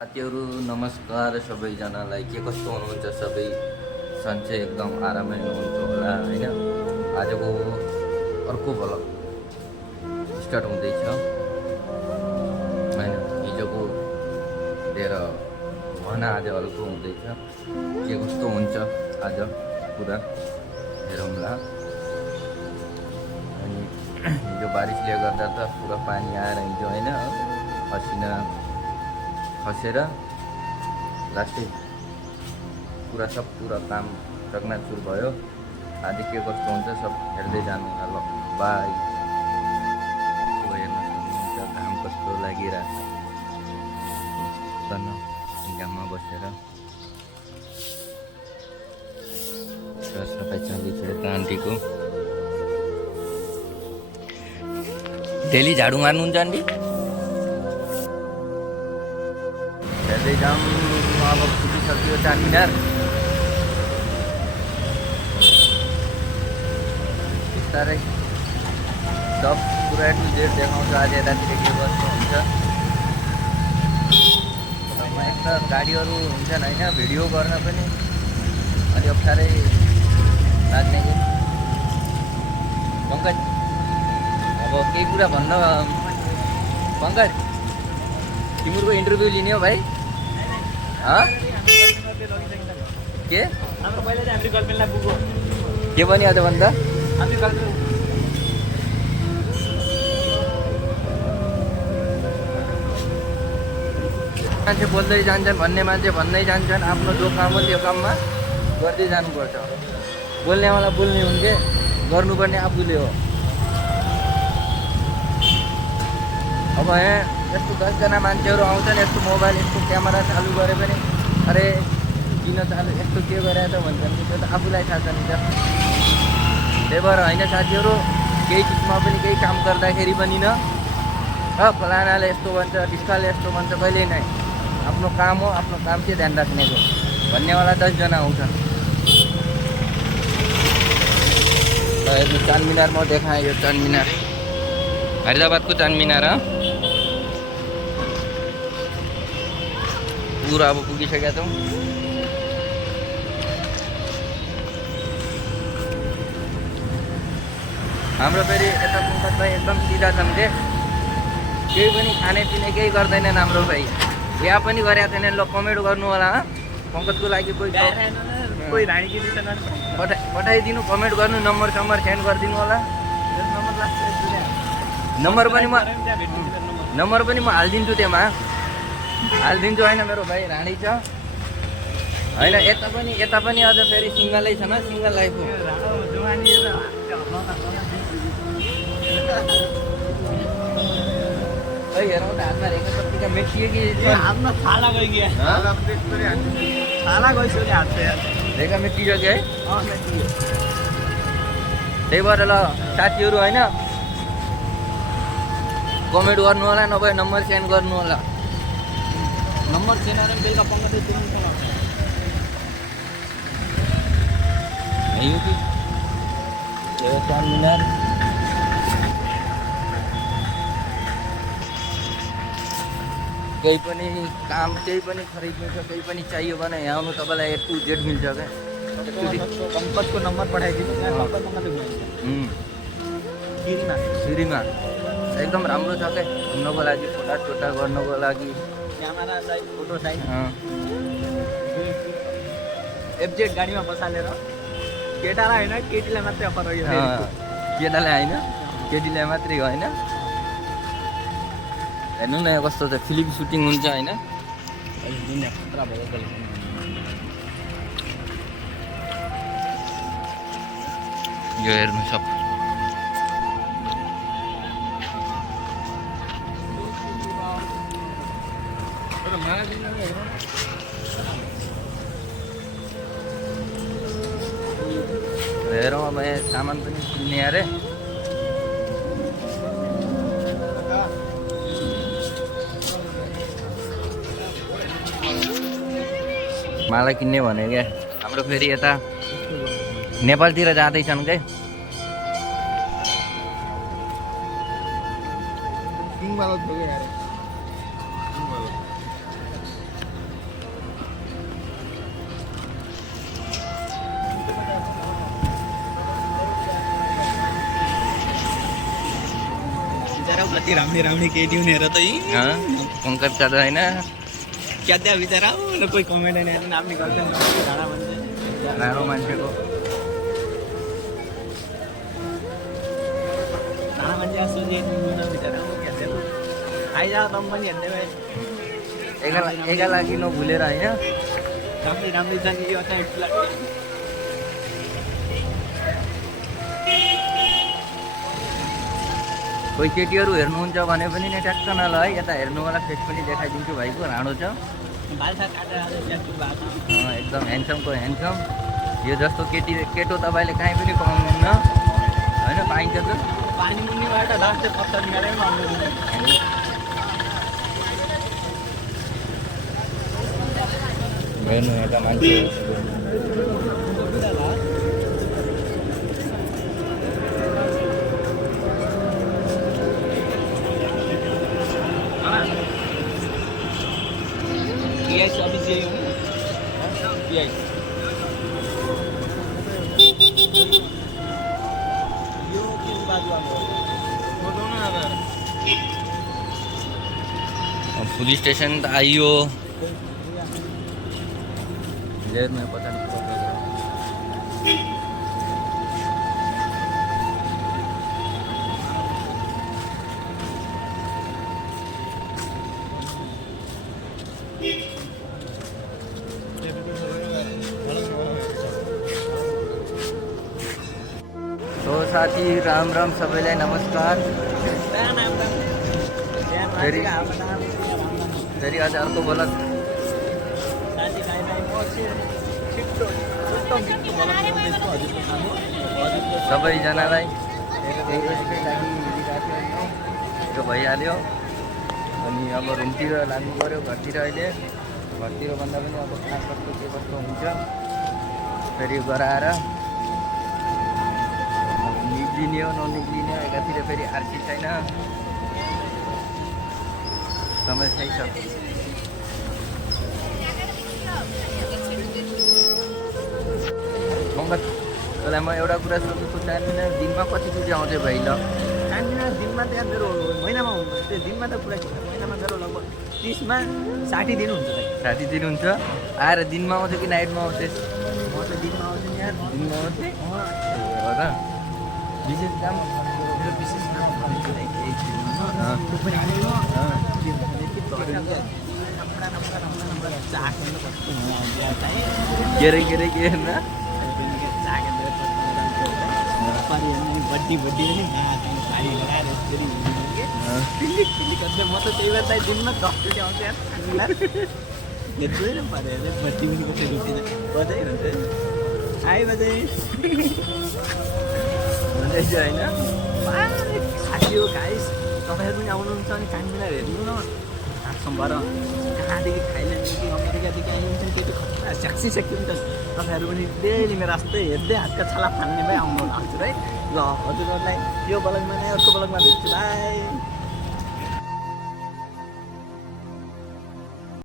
साथीहरू नमस्कार सबैजनालाई। के कस्तो हुनुहुन्छ सबै? सन्चै एकदम आरामै हुनुहुन्छ होला होइन। आजको अर्को भ्लग स्टार्ट हुँदैछ होइन। हिजोको हेर भन आज अर्को हुँदैछ। के कस्तो हुन्छ आज पुरा हेरौँला। अनि हिजो बारिसले गर्दा त पुरा पानी आएर हिजो होइन पसिना खसेर लास्टै पुरा काम चकनाचुर भयो। आज के कस्तो हुन्छ सब हेर्दै जानु होला। ल बाई। हेर्न सक्नुहुन्छ घाम कस्तो लागिरहेछ। घाममा बसेर सरसफाइ चल्दैछ यता आन्टीको। डेली झाडु मार्नुहुन्छ आन्टी? हेर्दै जाऊँ। अब पुगिसक्यो चारमिनार। बिस्तारै सब पुरा टु जेड देखाउँछ आज यतातिर के कस्तो हुन्छ। एक त गाडीहरू हुन्छन् होइन, भिडियो गर्न पनि अलि अप्ठ्यारै लाग्ने कि। पङ्कज अब केही कुरा भन्न। पङ्कज तिम्रो इन्टरभ्यू लिने हो भाइ? के के पनि अझ भन्दा मान्छे बोल्दै जान्छन्, भन्ने मान्छे भन्दै जान्छन्। आफ्नो जो काम हो त्यो काममा गर्दै जानुपर्छ। बोल्नेवाला बोल्ने हुन्थे, गर्नुपर्ने आफूले हो। अब यहाँ यस्तो 10जना मान्छेहरू आउँछन्, यस्तो मोबाइल यस्तो क्यामेरा चालु गरे पनि अरे किन चालु यस्तो के गरेर त भन्छन्। त्यो त आफूलाई थाहा छ नि त। त्यही भएर होइन साथीहरू, केही चिजमा पनि केही काम गर्दाखेरि पनि न फलानाले यस्तो भन्छ, ढिस्काले यस्तो भन्छ, कहिले नै आफ्नो काम हो, आफ्नो काम चाहिँ ध्यान राख्नेको भन्नेवाला 10जना आउँछन्। ल हेर्नु चारमिनार म देखाएँ। यो चारमिनार हैदराबादको चारमिनार पुरा अब पुगिसकेका छौँ। हाम्रो फेरि यता पङ्कज भाइ एकदम सिधा छन् के। केही पनि खाने पिने केही गर्दैनन् हाम्रो भाइ। या पनि गरेका छैनन्। ल कमेन्ट गर्नु होला। पङ्कजको लागि कोही पठाइदिनु, कमेन्ट गर्नु, नम्बर सेन्ड गरिदिनु होला। नम्बर पनि म हालिदिन्छु, त्यहाँ हालिदिन्छु होइन। मेरो भाइ राणी छ होइन। यता पनि अझ फेरि सिङ्गलै छ न, सिङ्गल लाइफ हो। हेरौँ त हातमा रेखा कतिका मेटियो कि हातमा छाला गइयो। छाला गइसक्यो हात रेखा मेटियो कि है। त्यही भएर ल साथीहरू होइन कमेन्ट गर्नु होला, नभए नम्बर सेन्ड गर्नु होला। नम्बर सेन्ड गरेर बेलुका पङ्कजले तुरुन्त कि यो चारमिनार। केही पनि काम केही पनि खरिद्नु छ, केही पनि चाहियो भने यहाँ आउनु, तपाईँलाई A to Z मिल्छ क्या। पङ्कजको नम्बर पठाइदिनु। सिरीमा एकदम राम्रो छ क्या घुम्नको लागि, फोटा गर्नको लागि, camera size, photo size. FZ गाडीमा बसालेर केटालाई होइन केटीलाई मात्रै अफर हो। केटालाई होइन केटीलाई मात्रै हो होइन। हेर्नु न यहाँ कस्तो छ, फिल्म सुटिङ हुन्छ होइन। यो हेर्नु सब हेरौँ। अब यहाँ सामान पनि किन्ने अरे। माला किन्ने भने क्या हाम्रो फेरि यता नेपालतिर जाँदैछन् क्या। कति राम्री राम्री केटी हुनेर त पङ्कज कादा होइन क्या त्यहाँ बिचरा कोही कमेन्ट होइन आफ्नै गर्दैन भाडा भन्छ राम्रो मान्छेको भाडा मान्छे सोचेको बिचरा क्या त्यहाँ आइज तम पनि हेर्दै भए एका लागि नभुलेर होइन राम्रै राम्रै छ नि यो चाहिँ कोही केटीहरू हेर्नुहुन्छ भने पनि नि ट्याक्क नल है यता हेर्नु होला फेस पनि देखाइदिन्छु भाइको राणो छ एकदम ह्यान्डसमको ह्यान्डसम यो जस्तो केटो तपाईँले काहीँ पनि पाउनुहुन्न होइन पाइन्छ त पानी मुनिबाट लास्ट पत्ता निकालेर हेर्नु यता मान्छे पुलिस स्टेशन त आइयो लेरमा पता नहीं तो साथी राम राम सबैलाई नमस्कार फेरि आज अर्को बोलक सबैजनालाई यो भइहाल्यो अनि अब रुमतिर लाग्नु पऱ्यो घरतिर अहिले घरतिर भन्दा पनि अब कहाँ कस्तो के कस्तो हुन्छ फेरि गराएर निक्लिने हो ननिक्लिने एकातिर फेरि आरसी छैन समस्या छ पङ्कज तँलाई म एउटा कुरा सोध्नु चाहदिनँ दिनमा कतिचोटि आउँथ्यो भाइ ल चाहदिनँ दिनमा त्यहाँ मेरो महिनामा त्यो दिनमा त पुरा महिनामा मेरो लगभग 30मा 60 दिन हुन्छ 60 दिन हुन्छ आएर दिनमा आउँथ्यो कि नाइटमा आउँथ्यो म त दिनमा आउँछु नि यार दिनमा आउँथेँ हो र विशेष काम मेरो विशेष काम के रे के हेर्न बड्डी पनि पानी लगाएर म त त्यही भएर दिनमा 10 चोटि आउँछ यार हेर्दैन पऱ्यो बड्डी पनि कसै रुटिँदैन बजाइरहन्छ आइ बजाइ भन्दैछु होइन साथी हो गाइस तपाईँहरू पनि आउनुहुन्छ भने टाइम मिलाएर हेर्नु न सोमबार कहाँदेखि थाइल्यान्डदेखि अमेरिकादेखि आइनुहुन्छ नि त्यो खतरा स्याक्सी हुन्छ तपाईँहरू पनि डेली मेरो जस्तै हेर्दै हातका छाला फाल्ने भए आउनु लाग्छ है ल हजुरहरूलाई यो ब्लगमा नै अर्को ब्लगमा भेट्छु बाई